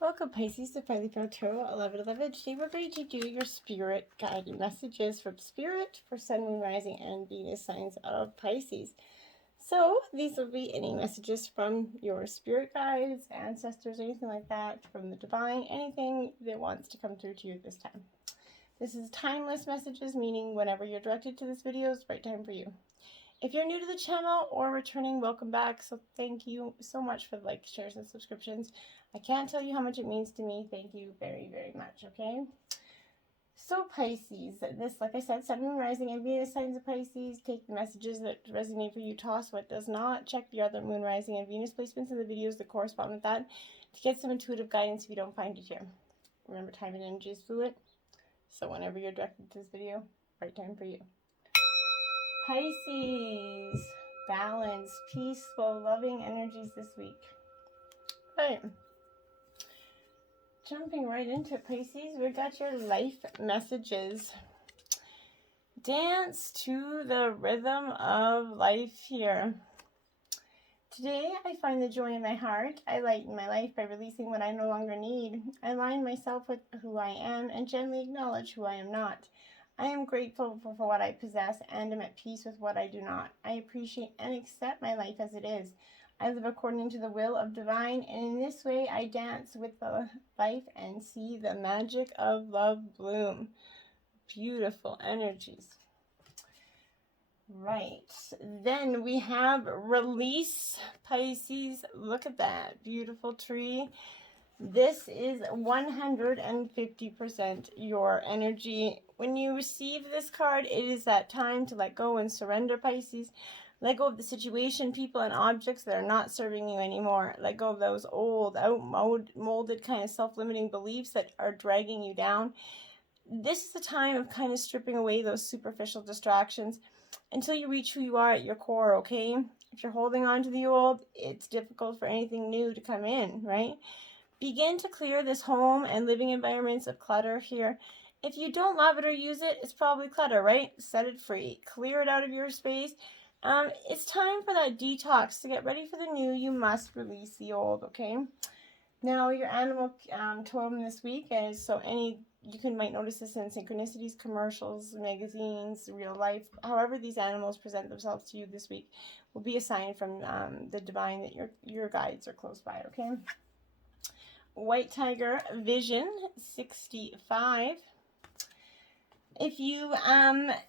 Welcome Pisces to Finally Found Tarot 1111. Today we're going to do your spirit guided messages from Spirit for Sun, Moon, Rising, and Venus signs of Pisces. So these will be any messages from your spirit guides, ancestors, anything like that, from the divine, anything that wants to come through to you this time. This is timeless messages, meaning whenever you're directed to this video is the right time for you. If you're new to the channel or returning, welcome back. So thank you so much for the likes, shares, and subscriptions. I can't tell you how much it means to me. Thank you very, very much, okay? So Pisces, this, like I said, Sun, Moon, Rising, and Venus signs of Pisces. Take the messages that resonate for you, toss what does not. Check the other Moon, Rising, and Venus placements in the videos that correspond with that to get some intuitive guidance if you don't find it here. Remember, time and energy is fluid. So whenever you're directed to this video, right time for you. Pisces, balance, peaceful, loving energies this week. Right. Jumping right into it, Pisces, we got your life messages. Dance to the rhythm of life here. Today, I find the joy in my heart. I lighten my life by releasing what I no longer need. I align myself with who I am and gently acknowledge who I am not. I am grateful for what I possess and am at peace with what I do not. I appreciate and accept my life as it is. I live according to the will of divine, and in this way I dance with the life and see the magic of love bloom. Beautiful energies. Right, then we have release, Pisces. Look at that beautiful tree. This is 150% your energy. When you receive this card, it is that time to let go and surrender, Pisces. Let go of the situation, people, and objects that are not serving you anymore. Let go of those old, outmoded kind of self-limiting beliefs that are dragging you down. This is the time of kind of stripping away those superficial distractions until you reach who you are at your core, okay? If you're holding on to the old, it's difficult for anything new to come in, right? Begin to clear this home and living environments of clutter here. If you don't love it or use it, it's probably clutter, right? Set it free. Clear it out of your space. It's time for that detox. To get ready for the new, you must release the old, okay? Now, your animal totem this week is, you might notice this in synchronicities, commercials, magazines, real life. However these animals present themselves to you this week will be a sign from the divine that your guides are close by, okay? White Tiger Vision 65. If you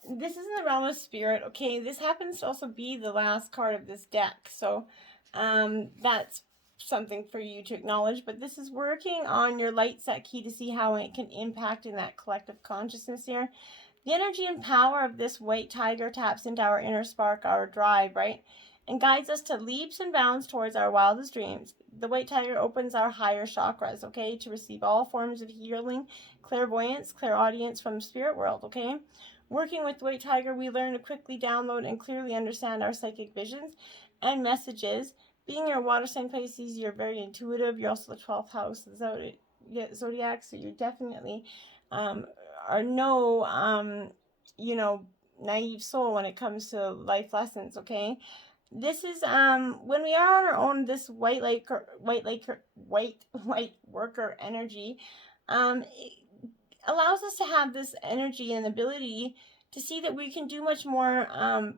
this is in the realm of spirit, okay? This happens to also be the last card of this deck, so that's something for you to acknowledge. But this is working on your light set key to see how it can impact in that collective consciousness here. The energy and power of this white tiger taps into our inner spark, our drive, right? And guides us to leaps and bounds towards our wildest dreams. The white tiger opens our higher chakras, okay, to receive all forms of healing, clairvoyance, clairaudience from the spirit world, okay? Working with the white tiger, we learn to quickly download and clearly understand our psychic visions and messages. Being your water sign, Pisces, you're very intuitive. You're also the 12th house of the zodiac, so you definitely are no, naive soul when it comes to life lessons, okay? This is when we are on our own, this white worker energy it allows us to have this energy and ability to see that we can do much more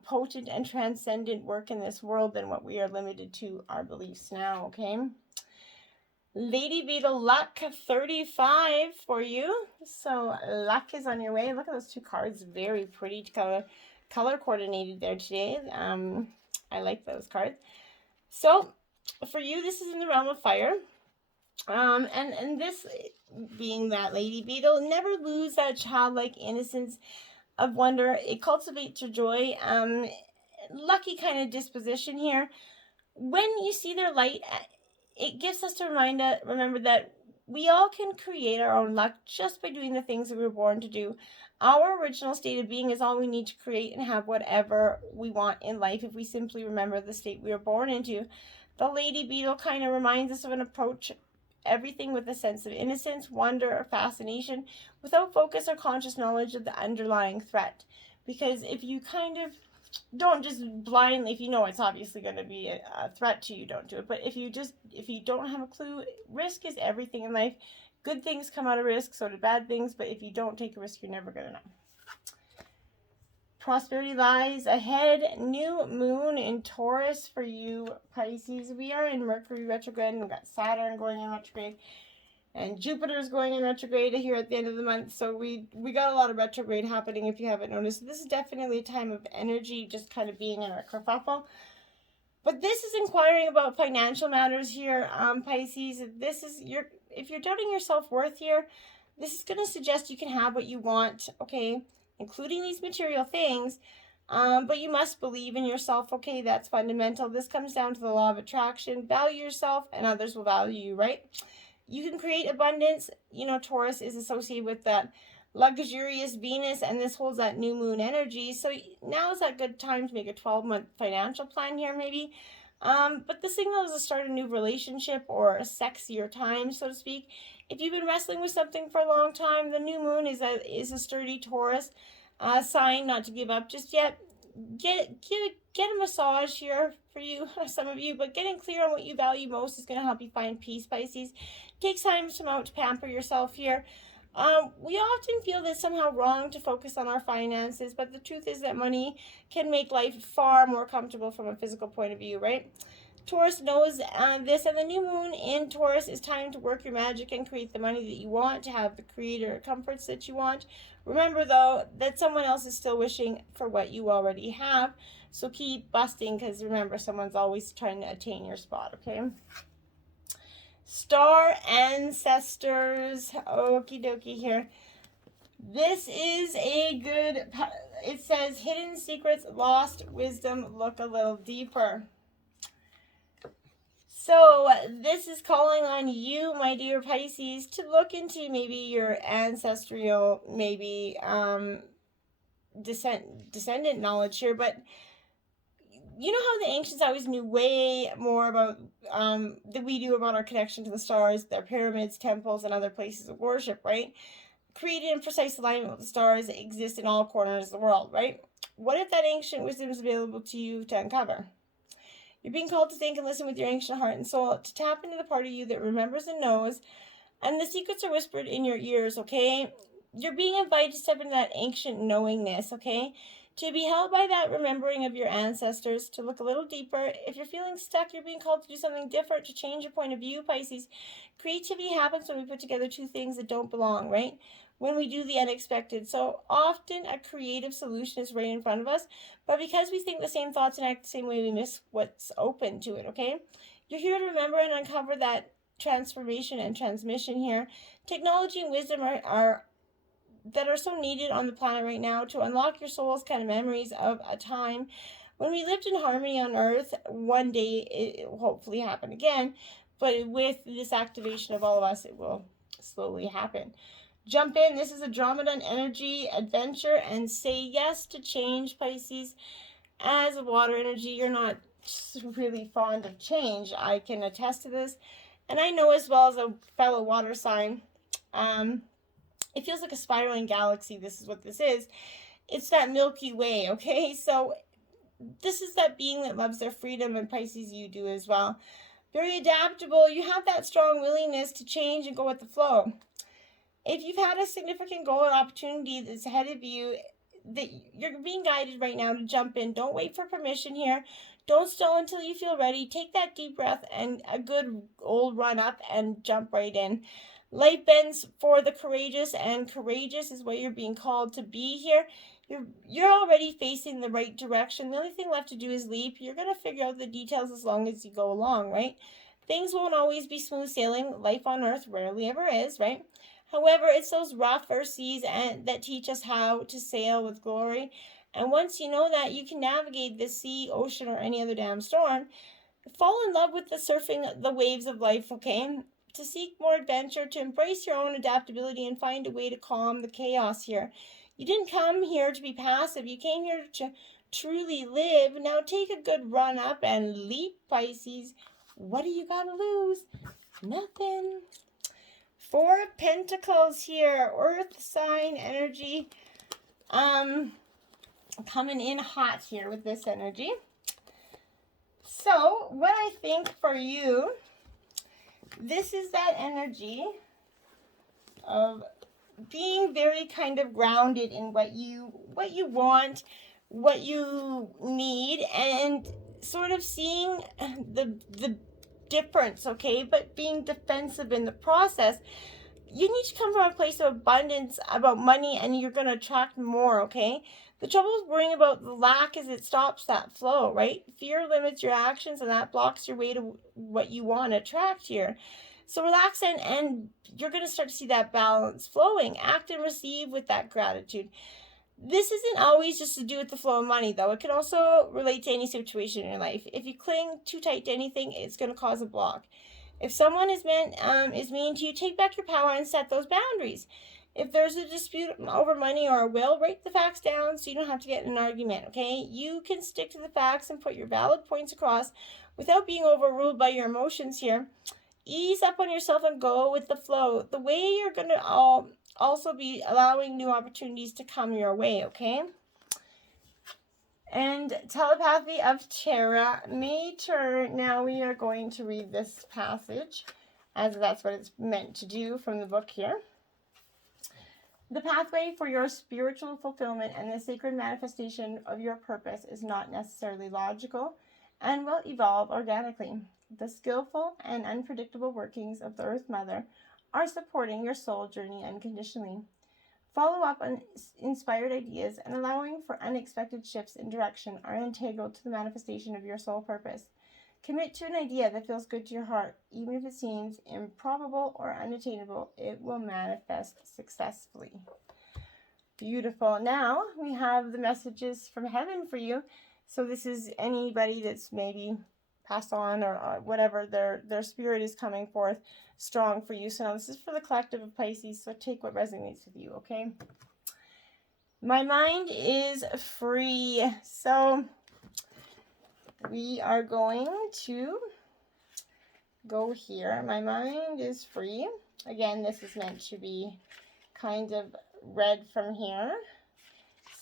potent and transcendent work in this world than what we are limited to our beliefs now, okay? Lady Beetle Luck 35 for you. So luck is on your way. Look at those two cards. Very pretty color coordinated there today. I like those cards. So for you, this is in the realm of fire. And this being that Lady Beetle, never lose that childlike innocence of wonder. It cultivates your joy. Lucky kind of disposition here. When you see their light, it gives us to remember that we all can create our own luck just by doing the things that we were born to do. Our original state of being is all we need to create and have whatever we want in life if we simply remember the state we were born into. The Lady Beetle kind of reminds us of an approach everything with a sense of innocence, wonder, or fascination without focus or conscious knowledge of the underlying threat. Because if you kind of don't just blindly, if you know it's obviously going to be a threat to you, don't do it. But if you don't have a clue, risk is everything in life. Good things come out of risk, so do bad things. But if you don't take a risk, you're never going to know. Prosperity lies ahead. New moon in Taurus for you, Pisces. We are in Mercury retrograde, and we've got Saturn going in retrograde, and Jupiter is going in retrograde here at the end of the month. So we got a lot of retrograde happening, if you haven't noticed. This is definitely a time of energy, just kind of being in a kerfuffle. But this is inquiring about financial matters here, Pisces. If you're doubting your self-worth here, this is going to suggest you can have what you want, okay, including these material things, but you must believe in yourself, okay? That's fundamental. This comes down to the law of attraction. Value yourself, and others will value you, right? You can create abundance. You know, Taurus is associated with that luxurious Venus, and this holds that new moon energy. So now is that good time to make a 12-month financial plan here, maybe. But the signal is to start a new relationship or a sexier time, so to speak. If you've been wrestling with something for a long time, the new moon is a sturdy Taurus sign not to give up just yet. Get a massage here for you, some of you, but getting clear on what you value most is going to help you find peace, Pisces. Take time out to pamper yourself here. We often feel that it's somehow wrong to focus on our finances, but the truth is that money can make life far more comfortable from a physical point of view, right? Taurus knows this, and the new moon in Taurus is time to work your magic and create the money that you want, to have the creator comforts that you want. Remember, though, that someone else is still wishing for what you already have, so keep busting, because remember, someone's always trying to attain your spot, okay? Star ancestors, okie dokie here. This is a good, it says hidden secrets, lost wisdom, look a little deeper. So this is calling on you, my dear Pisces, to look into maybe your ancestral, maybe descendant knowledge here, but you know how the ancients always knew way more about than we do about our connection to the stars, their pyramids, temples, and other places of worship, right? Created in precise alignment with the stars that exist in all corners of the world, right? What if that ancient wisdom is available to you to uncover? You're being called to think and listen with your ancient heart and soul, to tap into the part of you that remembers and knows, and the secrets are whispered in your ears, okay? You're being invited to step into that ancient knowingness, okay? To be held by that remembering of your ancestors, to look a little deeper. If you're feeling stuck, you're being called to do something different, to change your point of view, Pisces. Creativity happens when we put together two things that don't belong, right? When we do the unexpected. So often a creative solution is right in front of us, but because we think the same thoughts and act the same way, we miss what's open to it, okay? You're here to remember and uncover that transformation and transmission here. Technology and wisdom are so needed on the planet right now to unlock your soul's kind of memories of a time when we lived in harmony on Earth. One day it will hopefully happen again, but with this activation of all of us, it will slowly happen. Jump in. This is a Andromedan energy adventure, and say yes to change, Pisces. As a water energy, you're not really fond of change. I can attest to this, and I know as well as a fellow water sign, it feels like a spiraling galaxy. This is what this is. It's that Milky Way, okay? So this is that being that loves their freedom, and Pisces, you do as well. Very adaptable. You have that strong willingness to change and go with the flow. If you've had a significant goal or opportunity that's ahead of you, that you're being guided right now to jump in. Don't wait for permission here. Don't stall until you feel ready. Take that deep breath and a good old run up and jump right in. Life bends for the courageous, and courageous is what you're being called to be here. You're already facing the right direction. The only thing left to do is leap. You're going to figure out the details as long as you go along, right? Things won't always be smooth sailing. Life on Earth rarely ever is, right? However, it's those rougher seas that teach us how to sail with glory. And once you know that, you can navigate the sea, ocean, or any other damn storm. Fall in love with the surfing the waves of life, okay? To seek more adventure, to embrace your own adaptability, and find a way to calm the chaos here. You didn't come here to be passive. You came here to truly live. Now take a good run up and leap, Pisces. What do you got to lose? Nothing. Four of Pentacles here, Earth sign energy. coming in hot here with this energy. So what I think for you, this is that energy of being very kind of grounded in what you want, what you need, and sort of seeing the difference, okay? But being defensive in the process. You need to come from a place of abundance about money, and you're going to attract more, okay? The trouble with worrying about the lack is it stops that flow, right? Fear limits your actions, and that blocks your way to what you want to attract here. So relax, and you're going to start to see that balance flowing. Act and receive with that gratitude. This isn't always just to do with the flow of money, though. It can also relate to any situation in your life. If you cling too tight to anything, it's going to cause a block. If someone is mean to you, take back your power and set those boundaries. If there's a dispute over money or a will, write the facts down so you don't have to get in an argument, okay? You can stick to the facts and put your valid points across without being overruled by your emotions here. Ease up on yourself and go with the flow. The way you're going to also be allowing new opportunities to come your way, okay? And telepathy of Terra, Mater. Now we are going to read this passage, as that's what it's meant to do from the book here. The pathway for your spiritual fulfillment and the sacred manifestation of your purpose is not necessarily logical and will evolve organically. The skillful and unpredictable workings of the Earth Mother are supporting your soul journey unconditionally. Follow up on inspired ideas and allowing for unexpected shifts in direction are integral to the manifestation of your soul purpose. Commit to an idea that feels good to your heart. Even if it seems improbable or unattainable, it will manifest successfully. Beautiful. Now we have the messages from heaven for you. So this is anybody that's maybe passed on or whatever, their spirit is coming forth strong for you. So now this is for the collective of Pisces, so take what resonates with you, okay? My mind is free. So we are going to go here. My mind is free. Again, this is meant to be kind of read from here.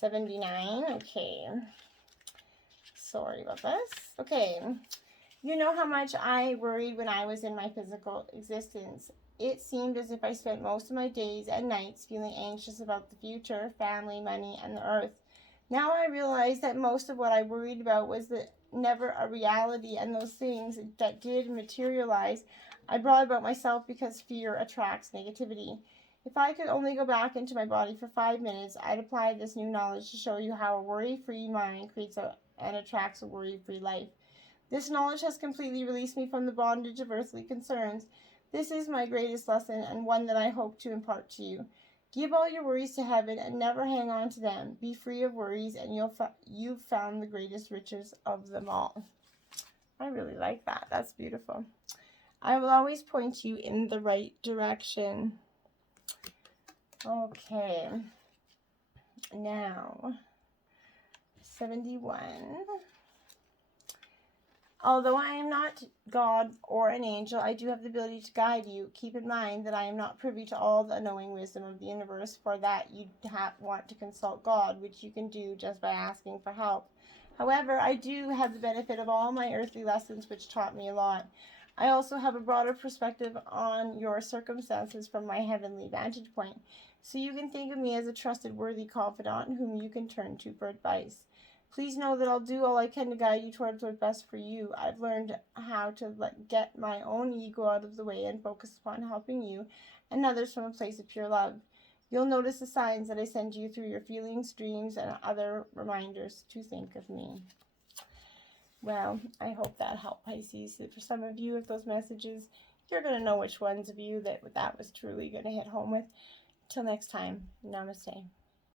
79. Okay. Sorry about this. Okay. You know how much I worried when I was in my physical existence. It seemed as if I spent most of my days and nights feeling anxious about the future, family, money, and the earth. Now I realize that most of what I worried about was never a reality, and those things that did materialize, I brought about myself because fear attracts negativity. If I could only go back into my body for 5 minutes, I'd apply this new knowledge to show you how a worry-free mind creates and attracts a worry-free life. This knowledge has completely released me from the bondage of earthly concerns. This is my greatest lesson, and one that I hope to impart to you. Give all your worries to heaven and never hang on to them. Be free of worries, and you've found the greatest riches of them all. I really like that. That's beautiful. I will always point you in the right direction. Okay. Now, 71. Although I am not God or an angel, I do have the ability to guide you. Keep in mind that I am not privy to all the knowing wisdom of the universe. For that, you'd want to consult God, which you can do just by asking for help. However, I do have the benefit of all my earthly lessons, which taught me a lot. I also have a broader perspective on your circumstances from my heavenly vantage point. So you can think of me as a trusted, worthy confidant whom you can turn to for advice. Please know that I'll do all I can to guide you towards what's best for you. I've learned how to get my own ego out of the way and focus upon helping you and others from a place of pure love. You'll notice the signs that I send you through your feelings, dreams, and other reminders to think of me. Well, I hope that helped, Pisces. For some of you, with those messages, you're going to know which ones of you that was truly going to hit home with. Till next time, namaste.